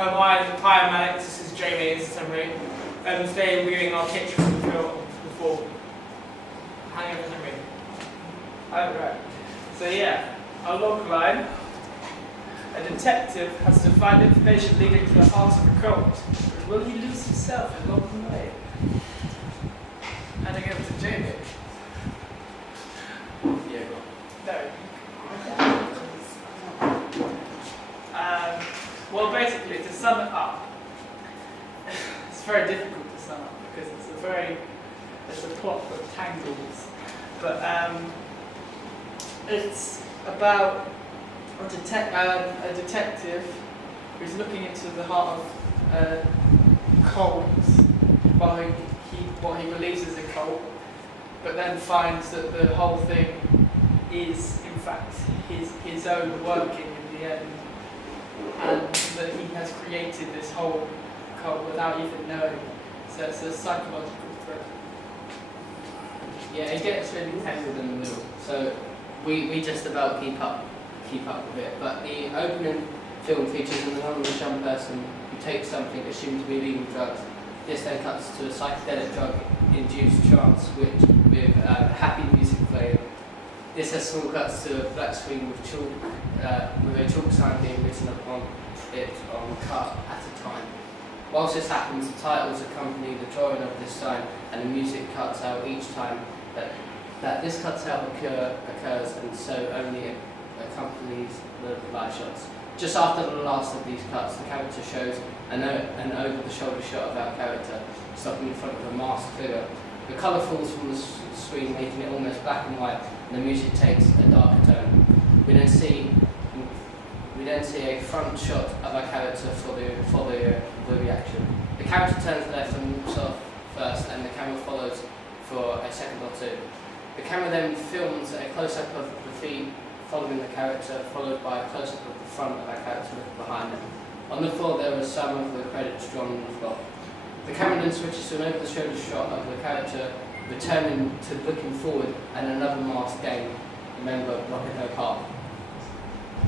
Hi, I'm Alex, this is Jamie, this is Henry. Today we're viewing our pitch for the film before. Hang over Henry. Right. So yeah, our log line. A detective has to find information leading to the heart of a cult. But will he lose himself along the way? Handing over to Jamie. Yeah, go on. No. Well, basically, to sum it up, it's very difficult to sum up because it's a plot that tangles. But it's about a detective who's looking into the heart of cults, what he believes is a cult, but then finds that the whole thing is, in fact, his own working in the end. And that he has created this whole cult without even knowing. So it's a psychological threat. Yeah, it gets really tangled in the middle. So we just about keep up with it. But the opening film features an anonymous young person who takes something assumed to be illegal drugs. This then cuts to a psychedelic drug-induced trance, which with happy music playing. This has small cuts to a black screen with a chalk sign being written upon it on cut at a time. Whilst this happens, the titles accompany the drawing of this sign, and the music cuts out each time that this cuts out occurs, and so only accompanies the live shots. Just after the last of these cuts, the character shows an over-the-shoulder shot of our character stopping in front of a masked figure. The colour falls from the screen, making it almost black and white, and the music takes a darker tone. We then see a front shot of our character for the reaction. The character turns left and walks off first, and the camera follows for a second or two. The camera then films a close-up of the feet following the character, followed by a close-up of the front of our character behind him. On the floor there are some of the credits drawn on the floor. The camera then switches to an over-the-shoulder shot of the character returning to looking forward, and another masked gang member blocking her path.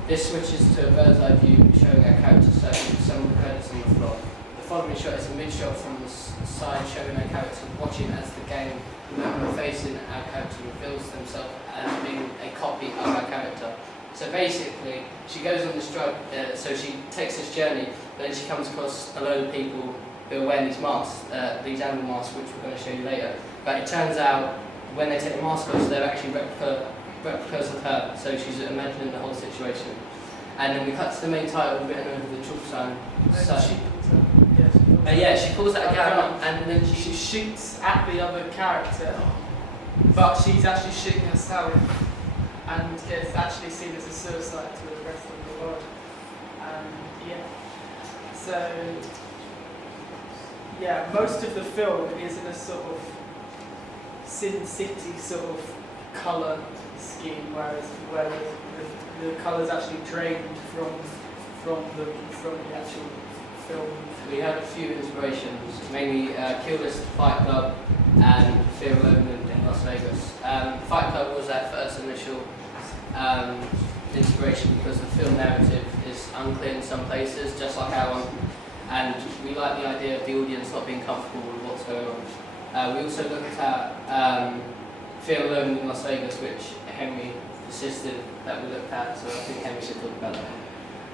This switches to a bird's eye view showing our character circling some of the credits on the floor. The following shot is a mid-shot from the side showing our character watching as the gang member facing our character reveals themselves as being a copy of our character. So basically, she goes on this drug, so she takes this journey, but then she comes across a load of people who are wearing these masks, these animal masks, which we're going to show you later. But it turns out, when they take the mask off, they're actually replicas of her, so she's imagining the whole situation. And then we cut to the main title written over the chalk sign. She pulls that gun and then she shoots at the other character, but she's actually shooting herself, and it's actually seen as a suicide to the rest of the world. Most of the film is in a sort of Sin City sort of colour scheme, where the colours actually drained from the actual film. We had a few inspirations, mainly Kill List, Fight Club, and Fear Alone in Las Vegas. Fight Club was our first initial inspiration because the film narrative is unclear in some places, just like our one, and we like the idea of the audience not being comfortable with what's going on. We also looked at Fear Alone in Las Vegas, which Henry insisted that we looked at, so I think Henry should talk about that.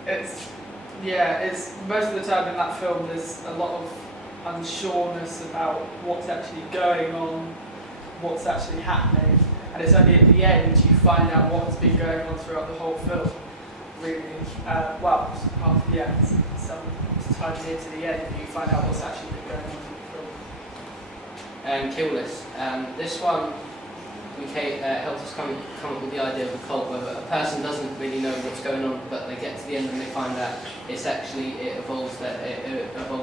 It's most of the time in that film there's a lot of unsureness about what's actually going on, what's actually happening, and it's only at the end you find out what's been going on throughout the whole film. Really, some time near to the end you find out what's actually been going on through the film. And Kill List. This one helped us come up with the idea of a cult where a person doesn't really know what's going on, but they get to the end and they find out it evolves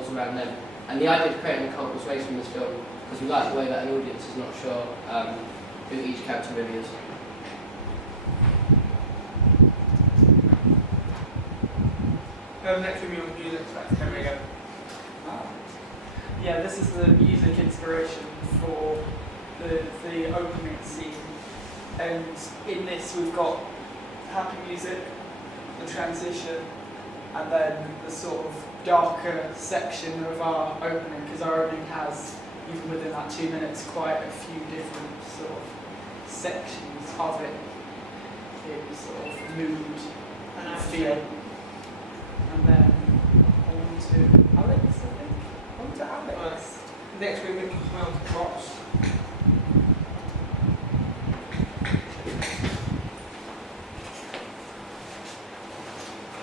around them. And the idea of creating a cult was raised from this film because we like the way that an audience is not sure who each character really is. Next we'll be on music, so here we go. This is the music inspiration for the opening scene, and in this we've got happy music, the transition, and then the sort of darker section of our opening, because our opening has, even within that 2 minutes, quite a few different sort of sections of it in sort of mood and feel. And then on to Alex, I think. On to Alex. Next we move on to props.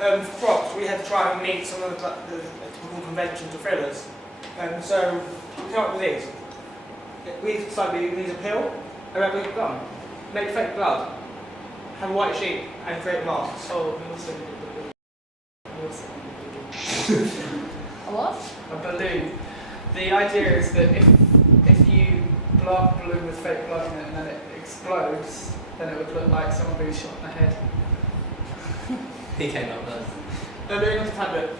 For props, we had to try and meet some of the typical conventions of thrillers. So we came up with these. We decided we need a pill, a replica gun, make fake blood, have a white sheet, and create masks. Oh, we also did a balloon. A what? A balloon. The idea is that if you blow up a balloon with fake blood in it and then it explodes, then it would look like someone being shot in the head. He came up with Moving on to tablet.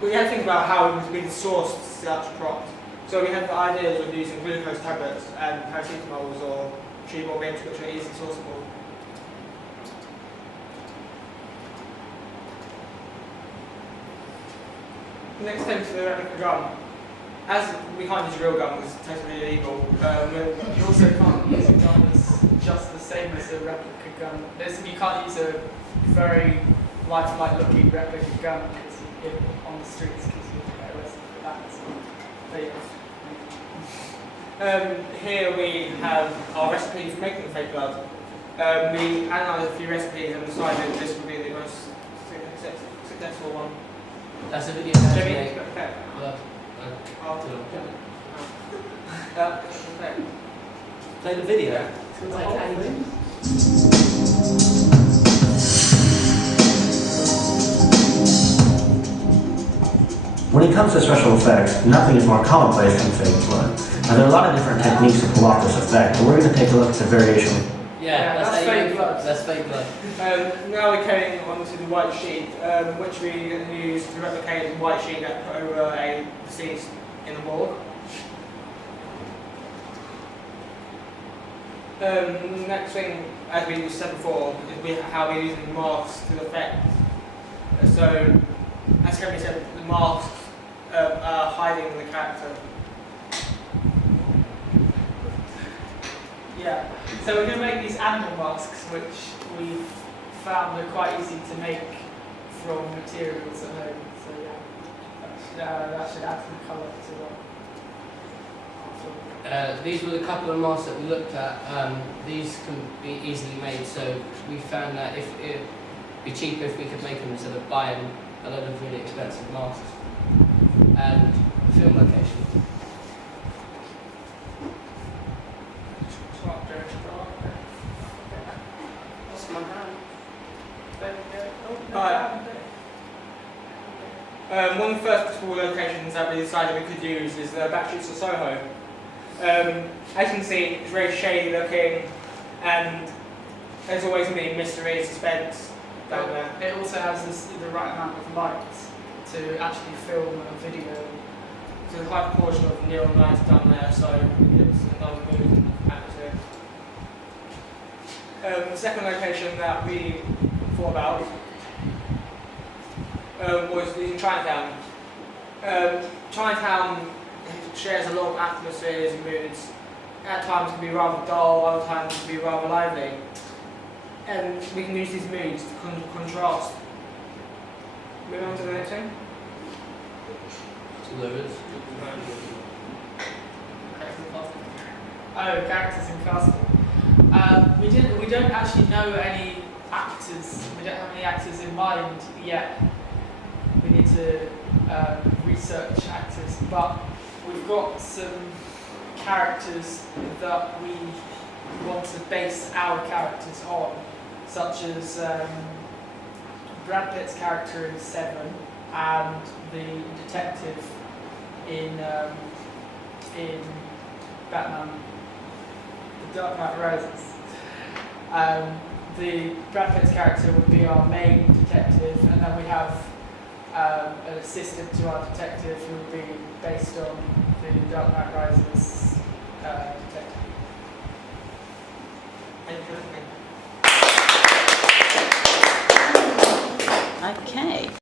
We had to think about how we would source such props. So we had the ideas of using glucose tablets and paracetamols or treatable mints, which are easily sourceable. Next thing to the replica gun. As we can't use a real gun because it's totally illegal, You also can't use a gun that's just the same as a replica gun. You can't use a very lifelike looking replica gun on the streets because you get arrested for that. So, here we have our recipe for making the fake blood. We analysed a few recipes and decided this would be the most successful one. That's a video how to Jimmy, make okay. blood. Okay. Play the video. it's like anything. When it comes to special effects, nothing is more commonplace than fake blood. Now, there are a lot of different techniques to pull off this effect, and we're going to take a look at the variation. Yeah, that's how you fake make- blood. That's fake blood. Now we're coming onto the white sheet, which we're going to use to replicate the white sheet that put over a deceased in the morgue. Next thing, as we said before, is how we're using masks to effect. So, as Kevin said, the masks are hiding the character. Yeah. So we're going to make these animal masks, which we've found are quite easy to make from materials at home. So yeah, that should add some colour to our film. These were the couple of masks that we looked at. These can be easily made, so we found that if it would be cheaper if we could make them instead of buying a lot of really expensive masks. And film location. That's my hand. There we go. Oh, no, Alright. there. One of the first possible locations that we decided we could use is the back streets of Soho. As you can see, it's very shady looking, and there's always going to be mystery, suspense down there. It also has the right amount of light to actually film a video. So there's a high proportion of neon lights down there, so it's a nice mood and atmosphere. The second location that we thought about was in Chinatown. Chinatown shares a lot of atmospheres and moods. At times it can be rather dull, other times it can be rather lively. And we can use these moods to contrast. Moving on to the next thing. Oh, characters in casting. We don't actually know any actors. We don't have any actors in mind yet. We need to research actors, but we've got some characters that we want to base our characters on, such as Brad Pitt's character in Seven and the detective in Batman, The Dark Knight Rises. The Brad Pitt's character would be our main detective, and then we have an assistant to our detective who would be based on the Dark Knight Rises detective. Thank you for listening. Okay.